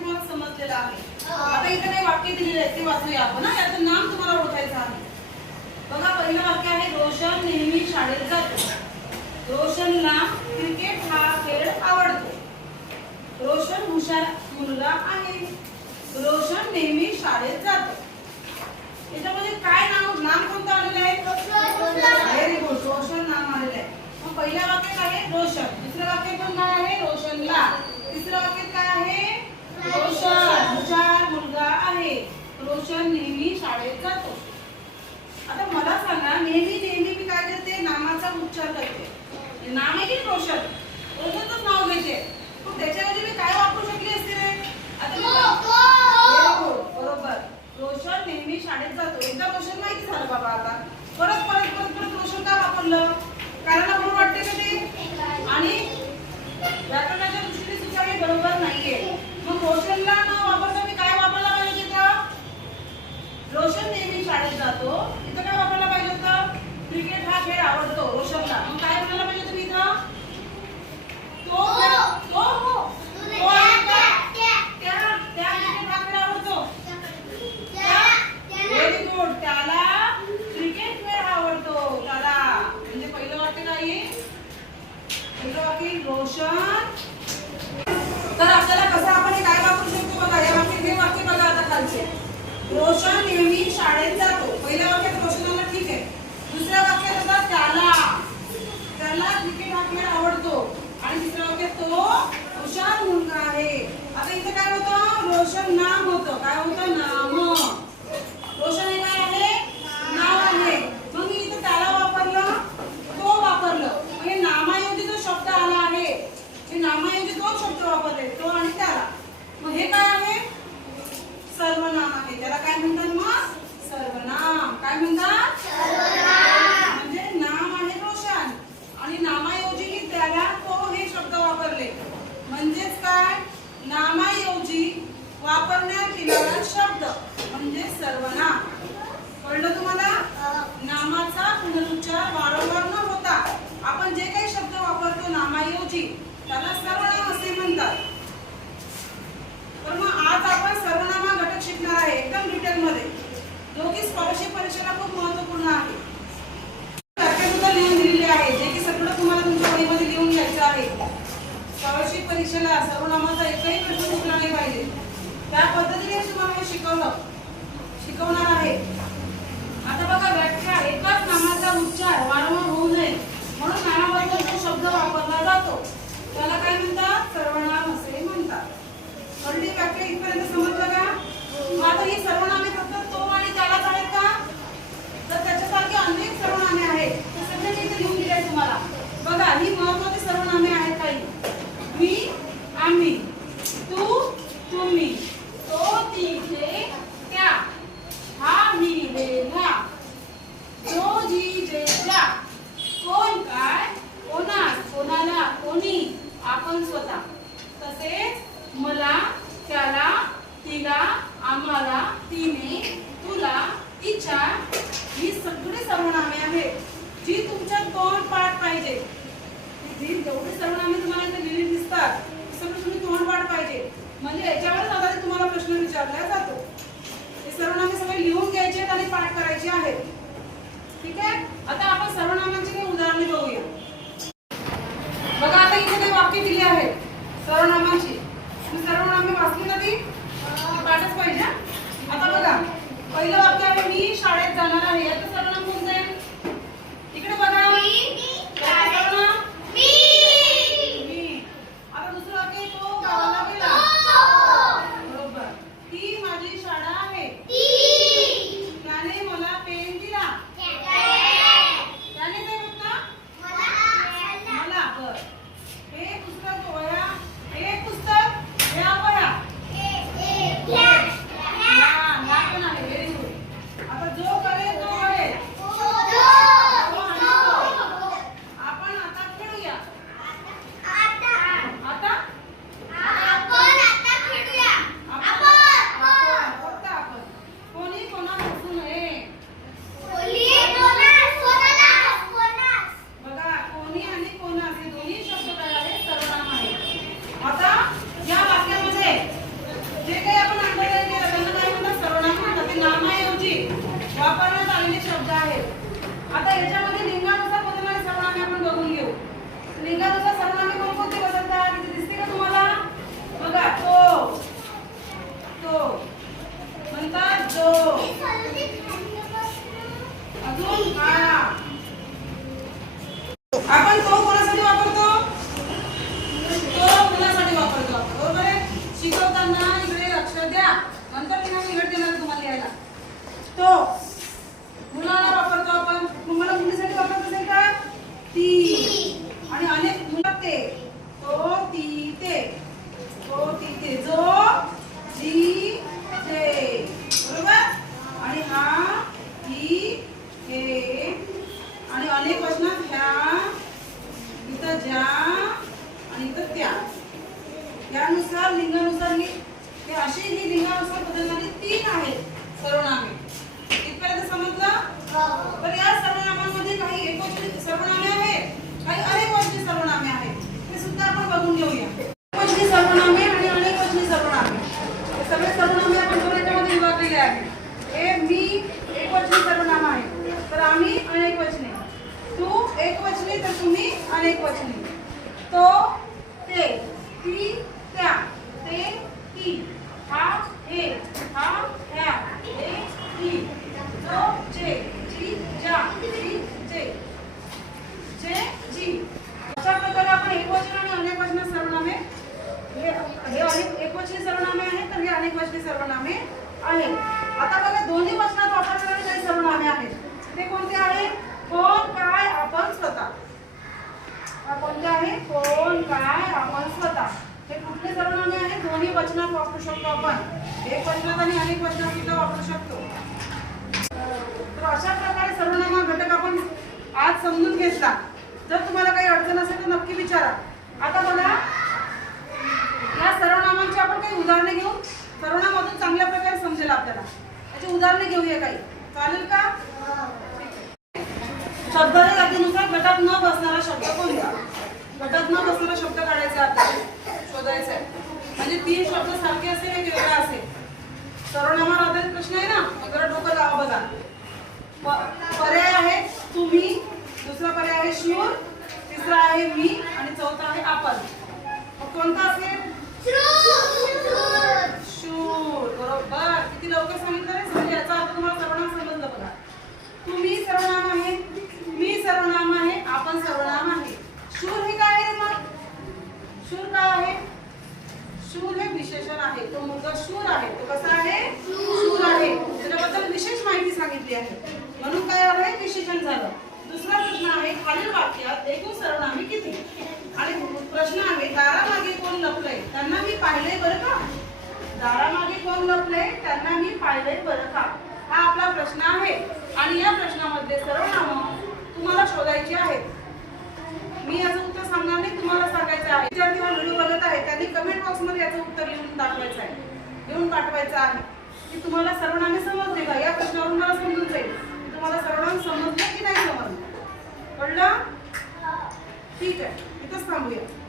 पूर्वक समजलेलं आहे. हो. आता इथे काही वाक्य दिलेले आहे ते वाचूया आपण ना याचं नाम तुम्हाला ओळखायचं आहे. बघा पहिलं वाक्य आहे रोशन नेहमी शाळेत जातो. रोशनला क्रिकेट हा खेळ आवडतो. रोशन हुशार मुलगा आहे. रोशन नेहमी शाळेत जातो. याच्यामध्ये काय नाव नाम कोणतं आलेलं आहे? व्हेरी गुड रोशन नाम आलेलं आहे. मग पहिल्या वाक्यात आहे रोशन दुसऱ्या वाक्यात पण काय आहे रोशनला तिसऱ्या वाक्यात काय आहे? रोशन नेहमी शाळेत जातो. आता मला सांगा नेहमी नेहमी मी काय करते? नामाचा उच्चार करते. नाम आहे की रोशन? रोशनच नाव घेते. मग त्याच्याऐवजी मी काय वापरू शकली असते रे? आता Salvador शाळेची परीक्षेला सर्वनामाचा एकही प्रश्न चुकला नाही पाहिजे. त्या पद्धतीने तुम्हाला शिकवलं. शिकवणार आहे. आता बघा व्याख्या एकाच नामाचा उच्चार वारंवार होऊ नये म्हणून नामाबद्दल जो शब्द वापरला जातो त्याला काय म्हणतात? करायची आहे ठीक आहे? आता आपण सर्वनाम यानुसार लिंगानुसार ही हे अशी ही लिंगानुसार बदलणारी तीन आहेत सर्वनामे. इथपर्यंत समजलं? तर या सर्वनामांमध्ये काही एकवचनी सर्वनामे आहेत काही अनेक अनेकवचनी सर्वनामे आहेत. ते सुद्धा आपण बघून घेऊया एकवचनी सर्वनामे आणि अनेकवचनी सर्वनामे हे सगळे सर्वनामे आपण दोन याच्यामध्ये विभागलेले आहेत हे मी एकवचनी सर्वनाम आहे तर आम्ही अनेकवचनी तू एकवचनी तर तुम्ही अनेकवचनी तो ते ती त्या ते ती हा हे हा ह्या हे ही जो जे जी जी जे जे जी. अशा प्रकारे आपण एकवचन आणि अनेकवचन सर्वनामे हे हे अनेक एकवचनी सर्वनामे आहेत तर हे अनेकवचनी सर्वनामे आहेत. आता बघा दोन्ही वचनात वापरणारे काही सर्वनामे आहेत ते कोणते आहे? कोण काय आपण स्वतः. कोणते आहे? कोण काय आपण स्वतः. हे कुठले सर्वनामे आहेत दोन्ही वचनात वापरू शकतो आपण. एक वचनात आणि अनेक वचनात सुद्धा वापरू शकतो. तर अशा प्रकारे सर्वनामा घटक आपण आज समजून घेतला. जर तुम्हाला काही अडचण असेल तर नक्की विचारा. आता मला या सर्वनामांची आपण काही उदाहरणे घेऊन सर्वनामातून चांगल्या प्रकारे समजेल आपल्याला. याची उदाहरणे घेऊया काही. चालेल का शब्दाच्या जातीनुसार गटात न बसणारा शब्द कोणता गटात न बसणारा शब्द काढायचा आता शोधायचा आहे म्हणजे तीन शब्द सारखे असेल एक वेगळा असेल सर्वनामावर आधारित प्रश्न आहे ना? मग जरा डोकं लावा बघा. पर्याय आहे तुम्ही दुसरा पर्याय आहे शूर तिसरा आहे मी आणि चौथा आहे आपण. मग कोणता असेल? शूर बरोबर. किती लवकर सांगितलं रे? म्हणजे याचा अर्थ तुम्हाला सर्वनाम समजलं बघा. तुम्ही सर्वनाम आहे मी सर्वनाम आहे आपण सर्वनाम आहे शूर हे काय आहे रे मग शूर काय आहे शूर हे विशेषण आहे तो मुलगा शूर आहे तो कसा आहे शूर आहे त्याच्याबद्दल विशेष माहिती सांगितली आहे म्हणून काय आहे विशेषण झालं दुसरा प्रश्न आहे खालील वाक्यात एकूण सर्वनामे किती आणि प्रश्न आहे दारामागे कोण लपलंय त्यांना मी पाहिलंय बरं का दारामागे कोण लपले त्यांना मी पाहिले बरं का? हा आपला प्रश्न आहे. आणि या प्रश्नामध्ये सर्वनाम तुम्हाला शोधायची आहेत. मी याचं उत्तर सांगणार नाही तुम्हाला सांगायचं आहे. विद्यार्थी हा व्हिडिओ बघत आहे त्यांनी कमेंट बॉक्समध्ये याचं उत्तर लिहून दाखवायचं आहे. लिहून पाठवायचं आहे. की तुम्हाला सर्वनामे समजले का? या प्रश्नावरून मला समजून जाईल. की तुम्हाला सर्वनाम समजलं की नाही समजलं? कळलं? ठीक आहे. इथंच थांबूया.